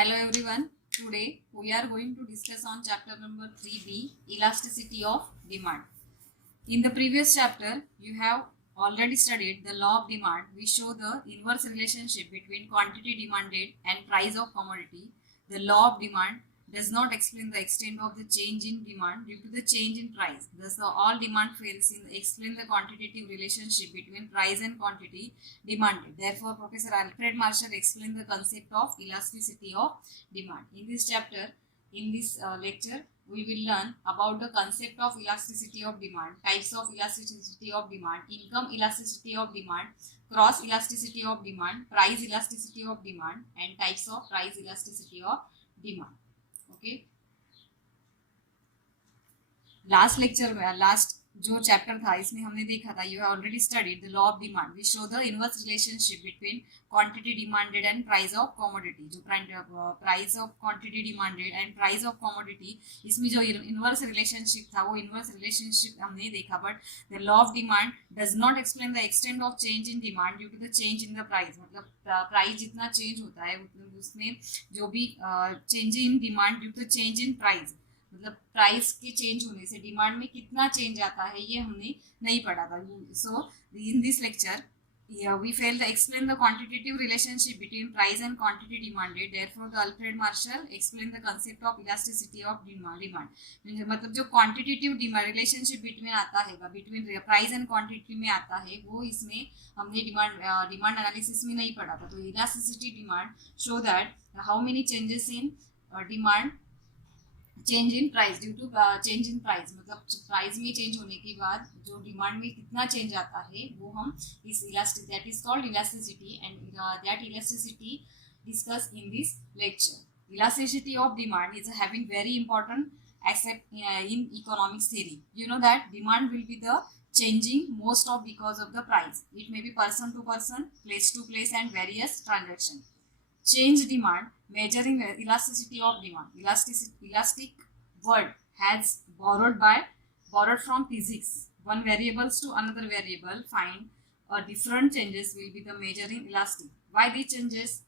Hello everyone. Today we are going to discuss on chapter number 3b, elasticity of demand. In the previous chapter, you have already studied the law of demand. We show the inverse relationship between quantity demanded and price of commodity. The law of demand does not explain the extent of the change in demand due to the change in price. Thus, all demand fails in explain the quantitative relationship between price and quantity demanded. Therefore, Professor Alfred Marshall explained the concept of elasticity of demand. In this chapter, in this lecture, we will learn about the concept of elasticity of demand, types of elasticity of demand, income elasticity of demand, cross elasticity of demand, price elasticity of demand, and types of price elasticity of demand. Okay. Last जो chapter था इसमें हमने देखा था, you have already studied the law of demand. We show the inverse relationship between quantity demanded and price of commodity. जो price of quantity demanded and price of commodity, इसमें जो inverse relationship था वो इनवर्स रिलेशनशिप हमने देखा. But the law of demand does not explain the extent of change in demand due to the change in the price. मतलब price जितना change होता है उसमें जो भी change in demand due to change in price, मतलब price के change होने से डिमांड में कितना चेंज आता है ये हमने नहीं पढ़ा था. So in this lecture we failed to explain the quantitative relationship between price and quantity demanded. Therefore, the Alfred Marshall explained the concept of elasticity of demand. मतलब जो quantitative demand relationship between आता है, between price and quantity में आता है, वो इसमें हमने demand analysis में नहीं पढ़ा था. तो elasticity demand show that how many changes in demand change in price due to change in price, मतलब प्राइस में चेंज होने के बाद जो डिमांड में कितना चेंज आता है वो हम इस elastic that is called elasticity and that elasticity discuss in this lecture. Elasticity of demand is having very important aspect in economics theory. You know that demand will be the changing most of because of the price. It may be person to person, place to place, and various transaction. Change demand, measuring elasticity of demand. Elastic word has borrowed from physics. One variables to another variable find different changes will be the measuring elastic. Why these changes?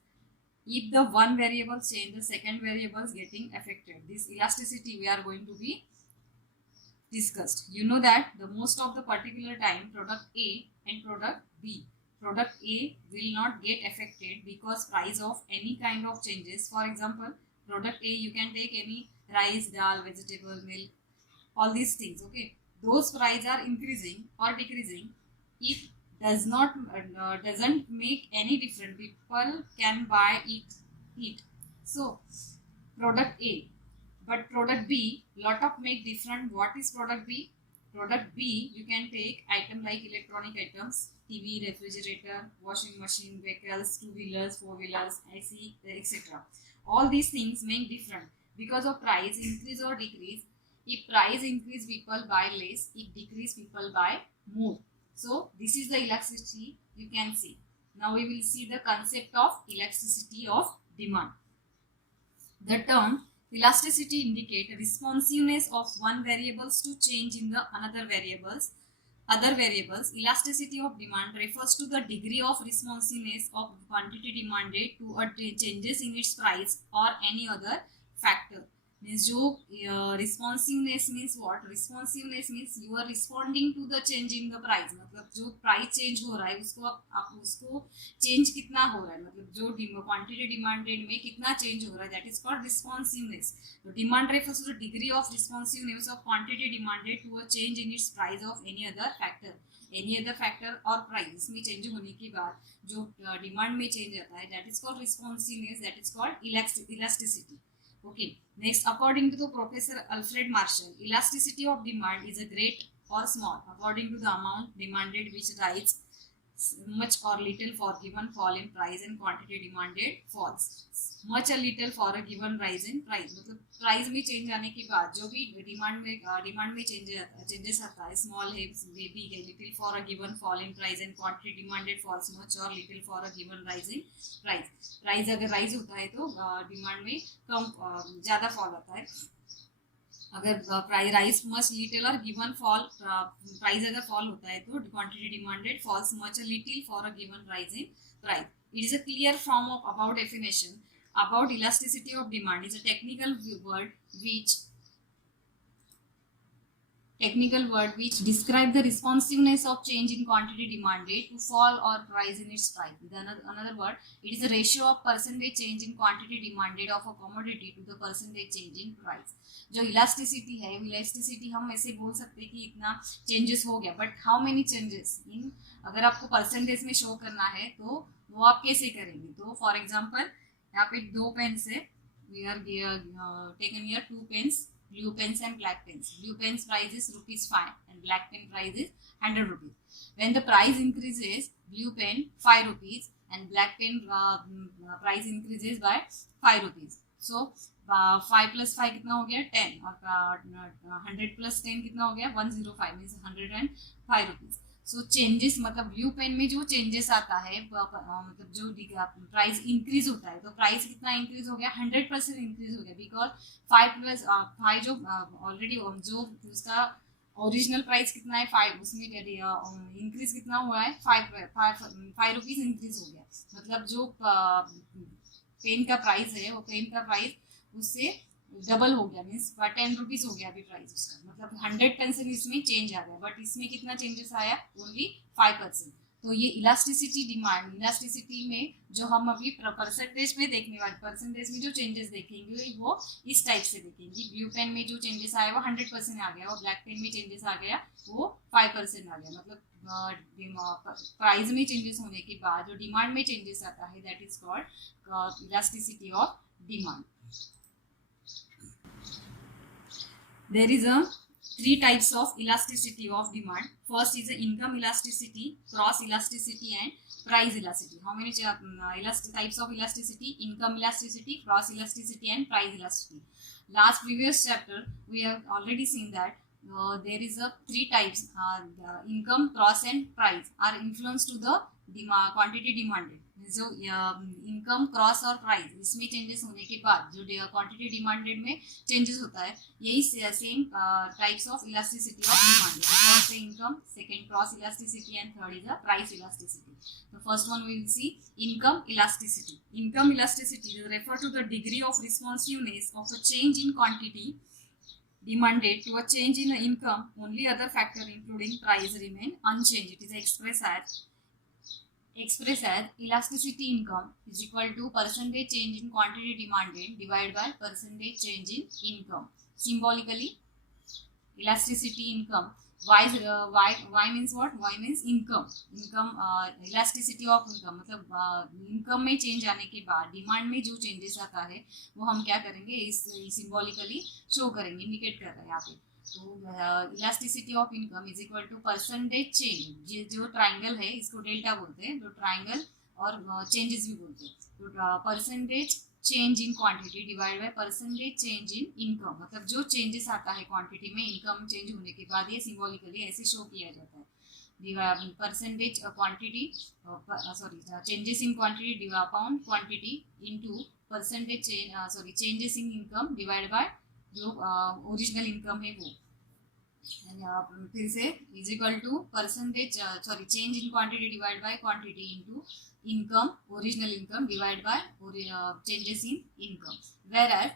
If the one variable change, the second variable is getting affected. This elasticity we are going to be discussed. You know that the most of the particular time product A and product B. Product A will not get affected because price of any kind of changes. For example, product A, you can take any rice, dal, vegetable, milk, all these things. Okay, those prices are increasing or decreasing. If doesn't make any difference, people can buy it. So product A, but product B lot of make different. What is product B? Product B, you can take item like electronic items, TV, refrigerator, washing machine, vehicles, two-wheelers, four-wheelers, AC, etc. All these things make different because of price increase or decrease. If price increase, people buy less. If decrease, people buy more. So this is the elasticity you can see. Now we will see the concept of elasticity of demand. The term elasticity indicate responsiveness of one variables to change in the other variables. Elasticity of demand refers to the degree of responsiveness of quantity demanded to a changes in its price or any other factor. Means जो responsiveness means what? Responsiveness means you are responding to the change in the price. मतलब जो price change हो रहा है उसको आप उसको change कितना हो रहा है, मतलब जो क्वांटिटी डिमांडेड में कितना चेंज हो रहा है, दैट इज कॉल्ड रिस्पॉन्सिवनेस. तो demand refers to the degree of responsiveness of quantity demanded to a change in its price of any other factor और प्राइस में चेंज होने के बाद जो डिमांड में चेंज आता है, that is called responsiveness, that is called elasticity. Okay, next, according to the Professor Alfred Marshall, elasticity of demand is a great or small according to the amount demanded, which rises much or little for given fall in price, and quantity demanded falls much or little for a given rise in price. मतलब price में change आने के बाद जो भी demand में changes आता है, स्मॉल है, बेबी है, little for a given fall in price, and quantity demanded falls much और little for a given rise in price. Price अगर राइज होता है तो डिमांड में कम ज़्यादा फॉल आता है. अगर प्राइस राइज मच लिटिल और गिवन फॉल, प्राइस अगर फॉल होता है तो quantity demanded falls much little for a given rise in price. It is a clear form of about definition. about elasticity of demand is a technical word which describe the responsiveness of change in quantity demanded to fall or rise in its price. With another word, it is a ratio of percentage change in quantity demanded of a commodity to the percentage change in price. जो elasticity है, elasticity हम ऐसे बोल सकते हैं कि इतना changes हो गया, but how many changes in, अगर आपको परसेंटेज में शो करना है तो वो आप कैसे करेंगे? तो फॉर एग्जांपल यहाँ पे 2 पेन्स है, we are taken here 2 pens, blue pens and black pens. Blue pens price is ₹5 and black pen price is 100 rupees. When the price increases, blue pen 5 rupees and black pen price increases by 5 rupees. So 5 plus 5 कितना हो गया 10 और 100 plus 10 कितना हो गया 105 means 105 rupees. सो changes मतलब blue pen में जो चेंजेस आता है मतलब जो प्राइस इंक्रीज होता है, तो प्राइस कितना इंक्रीज हो गया 100% इंक्रीज हो गया, बिकॉज 5 प्लस 5 जो ऑलरेडी जो उसका ओरिजिनल प्राइस कितना है 5, उसमें इंक्रीज कितना हुआ है 5 रुपीज इंक्रीज हो गया, मतलब जो पेन का प्राइस है वो पेन का प्राइस उससे डबल हो गया, मीन्स 10 रुपीज हो गया अभी प्राइस उसका, मतलब 100% इसमें चेंज आ गया, बट इसमें कितना चेंजेस आया ओनली 5%. तो ये इलास्टिसिटी डिमांड, इलास्टिसिटी में जो हम अभी परसेंटेज में देखने वाले, परसेंटेज में जो चेंजेस देखेंगे वो इस टाइप से देखेंगे. ब्लू पेन में जो चेंजेस आया वो 100% आ गया और ब्लैक पेन में चेंजेस आ गया वो 5% आ गया, मतलब प्राइस में चेंजेस होने के बाद जो डिमांड में चेंजेस आता है that is called elasticity of demand. There is a 3 types of elasticity of demand. First is the income elasticity, cross elasticity and price elasticity. How many types of elasticity? Income elasticity, cross elasticity and price elasticity. Last previous chapter we have already seen that there is a 3 types. The income, cross and price are influenced to the quantity demanded. जो income, cross और price इसमें changes होने के बाद जो quantity demanded में changes होता है, यही same types of elasticity of demand. First है income, second cross elasticity and third is the price elasticity. तो first one we will see income elasticity. Income elasticity refer to the degree of responsiveness of a change in quantity demanded to a change in income. Only other factor including price remain unchanged. It is expressed as elasticity income is equal to percentage change in quantity demanded divided by percentage change in income. Symbolically, elasticity income, y means what? Y means income. Elasticity of income मतलब income में change आने के बाद demand में जो changes आता है वो हम क्या करेंगे, इस symbolically show करेंगे, indicate कर रहे हैं यहाँ पे. तो elasticity of income is equal to percentage change. ये जो ट्राइंगल है इसको डेल्टा बोलते हैं, तो ट्राइंगल और चेंजेस भी बोलते हैं. तो percentage change in quantity divide by percentage change in income, मतलब जो चेंजेस आता है क्वांटिटी में इनकम चेंज होने के बाद ये सिंबॉलिकली ऐसे शो किया जाता है. Percentage quantity changes in quantity upon quantity into percentage changes in income divide by जो ओरिजिनल इनकम है वो. फिर से is equal to percentage change in quantity divide by quantity into income, original income divide by changes in income. Where as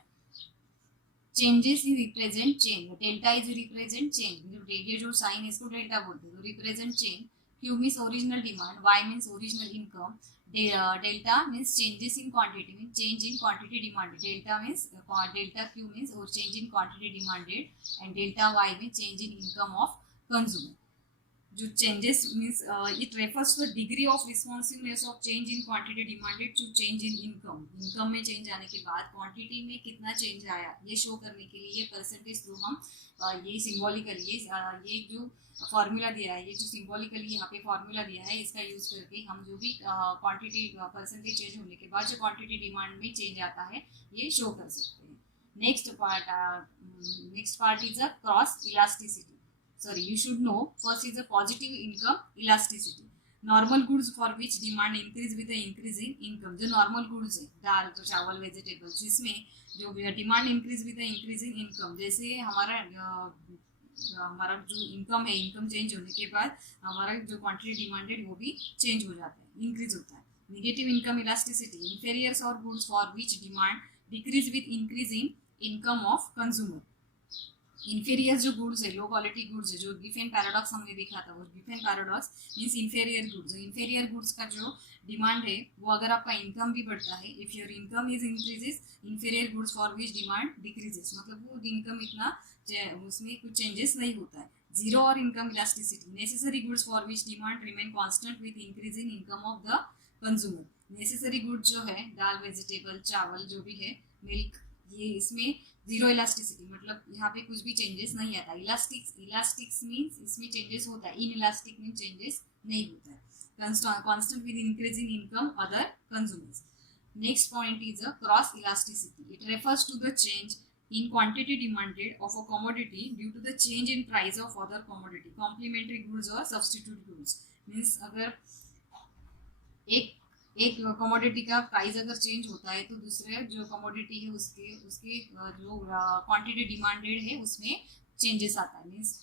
changes in represent change, delta is represent change, ये जो sign है इसको delta बोलते हैं. तो represent change, Q means original demand, Y means original income, delta means changes in quantity, means change in quantity demanded. Delta means delta Q means or change in quantity demanded, and delta Y means change in income of consumer. जो changes means it refers to the degree of responsiveness of change in quantity demanded to change in income. Income में change आने के बाद quantity में कितना change आया ये show करने के लिए ये percentage through हम ये symbolically ये जो फॉर्मूला दिया है, ये जो सिंबॉलिकली यहाँ पे फॉर्मूला दिया है इसका यूज करके हम जो भी क्वांटिटी परसेंटेज चेंज होने के बाद जो क्वांटिटी डिमांड में चेंज आता है ये शो कर सकते हैं. Next part is a cross elasticity. Sorry, you should know first is a positive income elasticity. Normal goods for which demand increase with the increasing income. जो normal goods है, दाल, चावल, वेजिटेबल्स, जिसमें जो demand increase with the increasing income, जैसे हमारा जो income है, income change होने के बाद हमारा जो क्वांटिटी डिमांडेड वो भी चेंज हो जाता है, इंक्रीज होता है. Negative income elasticity, inferiors or goods for which demand decrease with increase in income of consumer. Inferior जो गुड्स है, लो क्वालिटी गुड्स है, जो गिफेन पैराडॉक्स हमने देखा था, वो Giffen paradox means inferior goods. Inferior goods का जो डिमांड है वो अगर आपका इनकम भी बढ़ता है, if your income is increases, inferior goods for which demand decreases, मतलब वो इनकम इतना उसमें कुछ चेंजेस नहीं होता है. जीरो और income elasticity, necessary goods for which demand remain constant with increase in income of the consumer. Necessary goods जो है, दाल, वेजिटेबल, चावल जो भी है, मिल्क, ये इसमें जीरो इलास्टिसिटी, मतलब यहाँ पे कुछ भी चेंजेस नहीं आता. इलास्टिक्स मीन्स इसमें चेंजेस होता है, इन इलास्टिक मीन चेंजेस नहीं होता है. Constant with increase in income other consumers. Next point is a cross elasticity. It refers to the change in quantity demanded of a commodity due to the change in price of other commodity, complementary goods or substitute goods. Means अगर एक commodity का price अगर change होता है तो दूसरे जो commodity है उसके जो क्वांटिटी डिमांडेड है उसमें चेंजेस आता है. मीन्स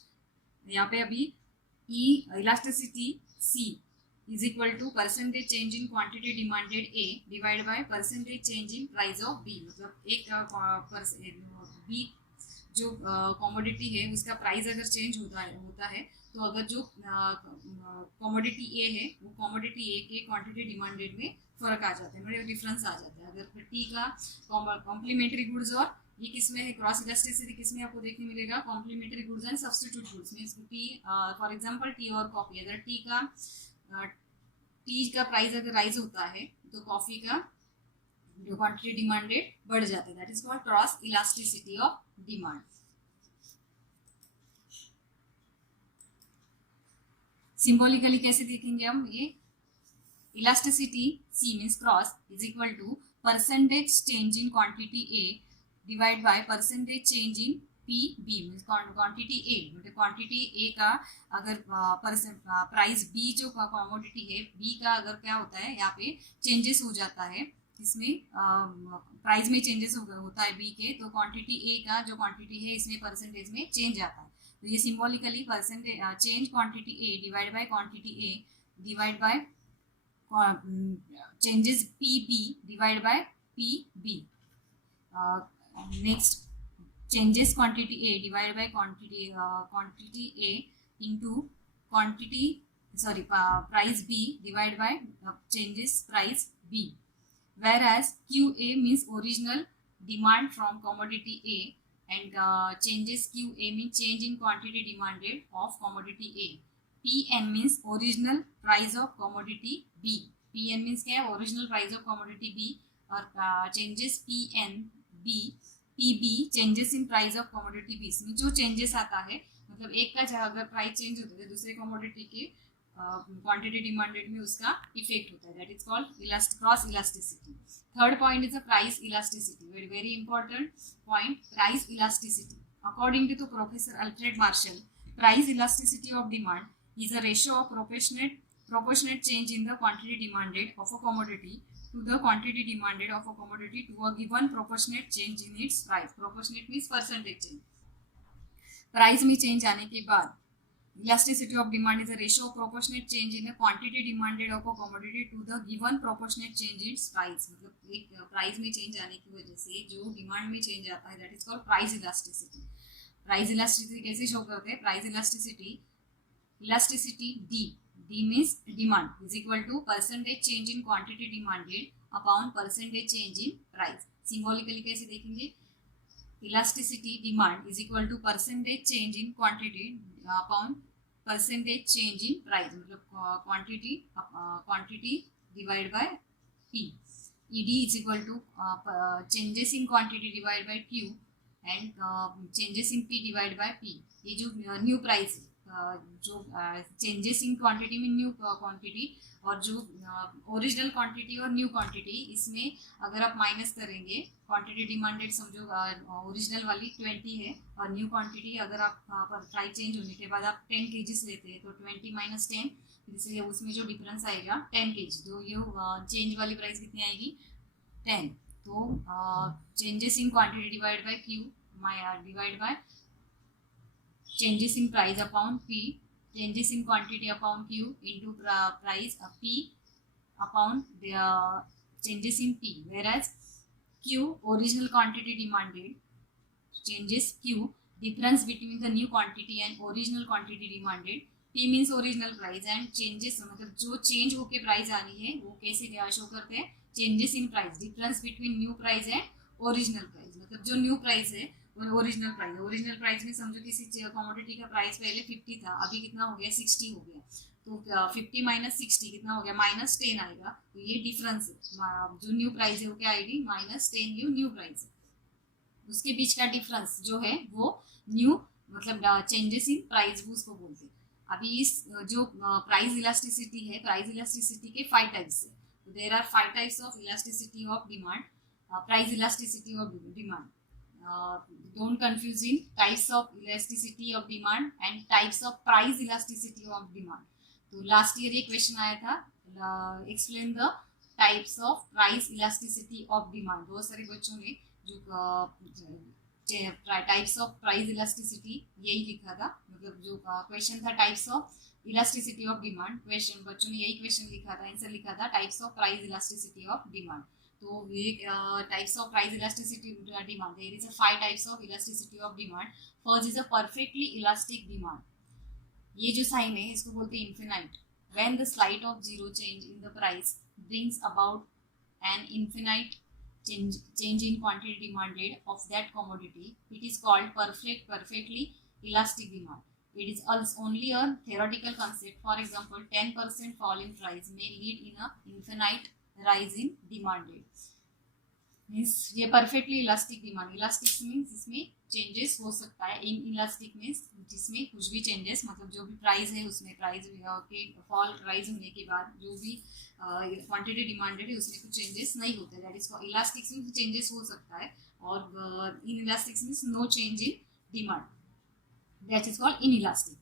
यहाँ पे अभी E elasticity C is equal to percentage change in quantity demanded A divide by percentage change in price of B. मतलब एक बी जो कमोडिटी है उसका प्राइस अगर चेंज होता है तो अगर जो कमोडिटी ए है वो कमोडिटी ए के क्वांटिटी डिमांडेड में फर्क आ जाता है, मतलब डिफरेंस आ जाता है. अगर टी का कॉम्प्लीमेंट्री गुड्स और ये किसमें है, क्रॉस इलास्टिसिटी किसमें आपको देखने मिलेगा, complementary goods and substitute goods. Means tea for example tea और कॉफी, अगर टी का प्राइस अगर राइज होता है तो कॉफी का जो क्वांटिटी डिमांडेड बढ़ जाता है. That is called cross elasticity of demand. Symbolically कैसे देखेंगे हम ये, elasticity C means cross is equal to percentage change in quantity A divide by percentage change in P B. Means quantity A, मतलब quantity A का अगर price B जो commodity है B का अगर क्या होता है यहाँ पे चेंजेस हो जाता है, इसमें प्राइस में चेंजेस होता है बी के, तो क्वांटिटी ए का जो क्वांटिटी है इसमें परसेंटेज में चेंज आता है. तो ये symbolically percentage change quantity A divide by quantity A divide by changes P B divide by P B. Next changes quantity A divided by quantity A into price B divided by changes price B. Whereas QA means original demand from commodity A and changes QA means change in quantity demanded of commodity A. PN means original price of commodity B. PN means क्या है, original price of commodity B और changes PN B PB changes in price of commodity B. इसमें जो changes आता है, मतलब एक का अगर प्राइस चेंज होता है दूसरे कमोडिटी के क्वांटिटी डिमांडेड में उसका इफेक्ट होता है. That is called cross elasticity. Third point is a price elasticity. Very important point, price elasticity. According to professor Alfred Marshall, price elasticity of demand is a ratio of proportionate change in the quantity demanded of a commodity to the quantity demanded of a commodity to a given proportionate change in its price. Proportionate means percentage change. Price में change आने के बाद elasticity of demand is a ratio of proportionate change in the quantity demanded of a commodity to the given proportionate change in its price. मतलब एक price में change आने की वजह से जो डिमांड में चेंज आता है, that is called price elasticity. Price elasticity कैसे शो करते हैं, price elasticity D means demand is equal to percentage change in quantity demanded upon percentage change in price. Symbolically कैसे देखेंगे, elasticity demand is equal to percentage change in quantity upon percentage change in price. मतलब quantity divided by P. ED is equal to changes in quantity divided by Q and changes in P divided by P. ये जो new price है, जो changes in quantity में new quantity और जो original quantity और new quantity, इसमें अगर आप माइनस करेंगे, क्वांटिटी डिमांडेड समझो ओरिजिनल वाली 20 है और न्यू क्वांटिटी अगर आप प्राइस चेंज होने के बाद आप 10 kg लेते हैं तो 20 माइनस 10, इसलिए उसमें जो डिफरेंस आएगा 10 kg, तो ये चेंज वाली प्राइस कितनी आएगी 10. तो changes in quantity divide bye Q divide by changes in price upon P, changes in quantity upon Q into price P upon the changes in P, whereas Q, original quantity demanded, changes Q, difference between the new quantity and original quantity demanded. P means original price and changes, मतलब जो change होके price आ रही है वो कैसे show करते हैं, changes in price, difference between new price and original price. मतलब जो न्यू प्राइस है वो ओरिजिनल प्राइस. ओरिजिनल प्राइस में समझो किसी कमोडिटी का प्राइस पहले 50 था, अभी कितना हो गया, 60 हो गया. तो 50 माइनस 60 कितना हो गया, -10 आएगा. तो ये डिफरेंस है. जो न्यू प्राइस है वो क्या आएगी, -10 न्यू प्राइस है. उसके बीच का डिफरेंस जो है वो न्यू मतलब चेंजेस इन प्राइस वो उसको बोलते हैं. अभी इस जो प्राइस इलास्टिसिटी है, प्राइस इलास्टिसिटी के 5 टाइप्स है. There are 5 types of elasticity of demand, price elasticity of demand. Don't confuse in types of elasticity of demand and types of price elasticity of demand. तो last year ये question आया था, explain the types of price elasticity of demand. बहुत सारे बच्चों ने जो types of price elasticity यही लिखा था. मतलब जो क्वेश्चन था types of elasticity of demand, question बच्चों ने यही क्वेश्चन लिखा था, आंसर लिखा था types of price elasticity of demand. तो ये types of price elasticity demand, there is a 5 types of elasticity of demand. First is a perfectly elastic demand. ये जो साइन है इसको बोलते हैं infinite. When the slight of zero change in the price brings about an infinite change in quantity demanded of that commodity, it is called perfectly elastic demand. It is also only a theoretical concept. For example, 10% fall in price may lead in a infinite rise in demanded. Means ये perfectly elastic demand. Elastic means इसमें changes हो सकता है. In elastic means जिसमें कुछ भी changes, मतलब जो भी प्राइस है उसमें प्राइस के फॉल राइज होने के बाद जो भी क्वांटिटी डिमांडेड है उसमें कुछ चेंजेस नहीं होते. That is called elastic means changes हो सकता है. और inelastic means no change in demand, that is called inelastic.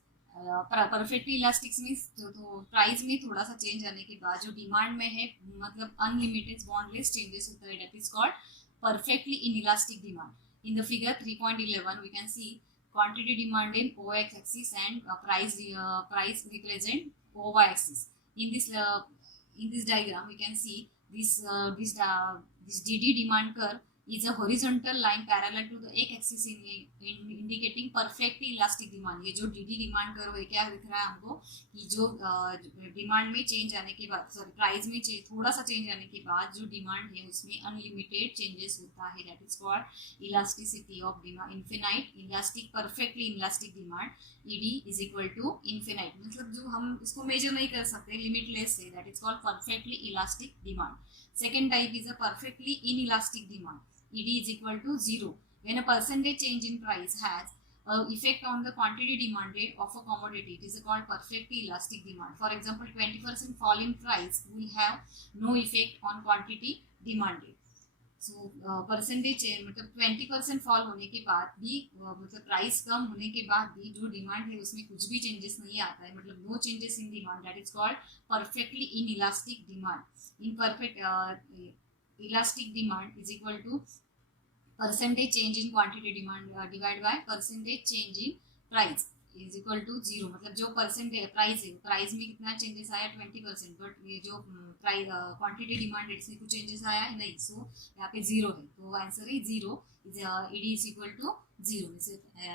Perfectly elastic means तो प्राइस में थोड़ा सा चेंज आने के बाद जो डिमांड में है मतलब अनलिमिटेड बॉन्डलेस चेंजेस होता है, that is called perfectly inelastic demand. In the figure 3.11 we can see quantity demand in OX axis and price represent OY axis. In this diagram we can see this DD demand curve is a horizontal line parallel to the X axis in indicating perfectly elastic demand. ये जो DD demand curve है क्या दिख रहा है हमको कि जो डिमांड में चेंज आने के बाद, सॉरी प्राइस में थोड़ा सा चेंज आने के बाद जो डिमांड है उसमें अनलिमिटेड चेंजेस होता है. That is called elasticity of demand. Infinite elastic perfectly elastic demand, ED is equal to infinite. मतलब जो हम इसको मेजर नहीं कर सकते, लिमिटलेस है, that is called perfectly elastic demand. Second type is a perfectly inelastic demand. ED is equal to 0. When a percentage change in price has an effect on the quantity demanded of a commodity, it is called perfectly elastic demand. For example, 20% fall in price will have no effect on quantity demanded. So percentage मतलब 20% fall होने के बाद भी मतलब price कम होने के बाद भी जो डिमांड है उसमें कुछ भी चेंजेस नहीं आता है, मतलब no changes in demand, that is called perfectly inelastic demand. Imperfect elastic demand is equal to percentage change in quantity demand divided by percentage change in price is equal to 0. मतलब जो percentage price है, price में कितना changes आया 20%, but ये जो price quantity demanded इसमें कुछ चेंजेस आया है नहीं, सो यहाँ पे 0 है. तो आंसर है 0. ED is equal to 0.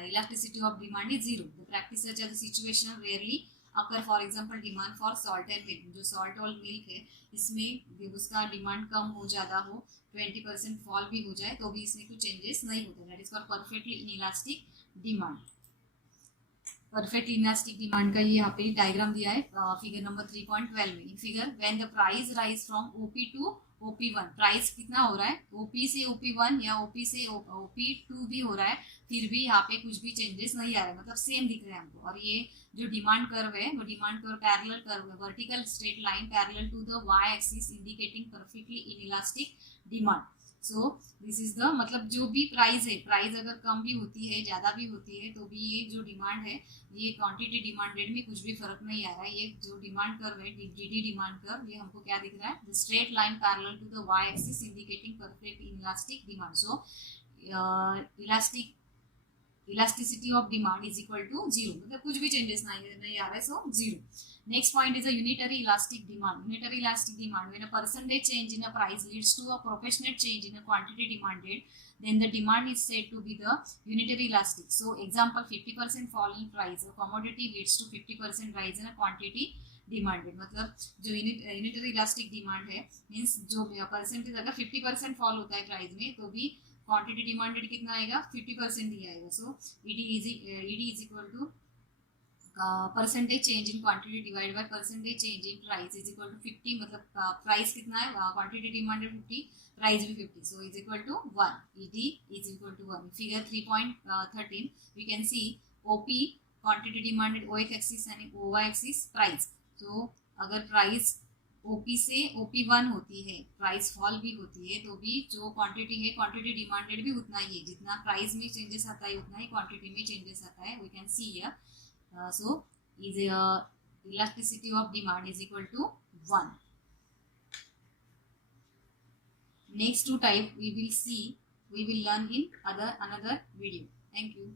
Elasticity of demand is 0. The practice such as the situation rarely अगर for example demand for salt and milk, जो सॉल्ट और मिल्क है इसमें उसका डिमांड कम हो ज़्यादा हो, 20% फॉल भी हो जाए तो भी इसमें कुछ चेंजेस नहीं होते. That is called perfectly inelastic demand. Perfect elastic demand का ये यहाँ पे डायग्राम दिया है फिगर नंबर 3.12 में. In figure when the price rise from OP to OP1, price कितना हो रहा है OP से OP1 या OP से OP2 भी हो रहा है, फिर भी यहाँ पे कुछ भी चेंजेस नहीं आ रहे, मतलब सेम दिख रहे हैं हमको. और ये जो डिमांड कर्व है वो डिमांड कर्व पैरेलल कर्व है, vertical straight line parallel to the Y axis indicating perfectly inelastic demand. So this is the मतलब जो भी प्राइस है, प्राइस अगर कम भी होती है ज़्यादा भी होती है तो भी ये जो डिमांड है ये क्वांटिटी डिमांडेड में कुछ भी फर्क नहीं आ रहा है. ये जो डिमांड कर्व है DD डिमांड कर्व, ये हमको क्या दिख रहा है, the straight line parallel to the Y axis indicating perfect inelastic demand. So elasticity of demand is equal to 0, मतलब कुछ भी चेंजेस नहीं आ रहा है, सो 0. Next point is a unitary elastic demand. Unitary elastic demand, when a percentage change in a price leads to a proportionate change in a quantity demanded, then the demand is said to be the unitary elastic. So example, 50% fall in price, a commodity leads to 50% rise in a quantity demanded. मतलब जो unitary elastic demand है means जो percentage अगर 50% fall होता है price में तो भी क्वांटिटी डिमांडेड कितना आएगा 50% ही आएगा. So ED is equal to percentage change in quantity divide by percentage change in price is equal to 50. मतलब प्राइस कितना है क्वांटिटी डिमांडेड 50, प्राइस भी 50, so is equal to 1. ED is equal to 1. Figure 3.13 we can see OP quantity demanded O axis यानी O axis price. तो अगर price OP से OP 1 होती है, प्राइस फॉल भी होती है, तो भी जो क्वांटिटी है क्वांटिटी डिमांडेड भी उतना ही है. जितना प्राइस में चेंजेस आता है उतना ही क्वांटिटी में चेंजेस आता है. We can see here. So is elasticity of demand is equal to 1. Next two type we will learn in another video. Thank you.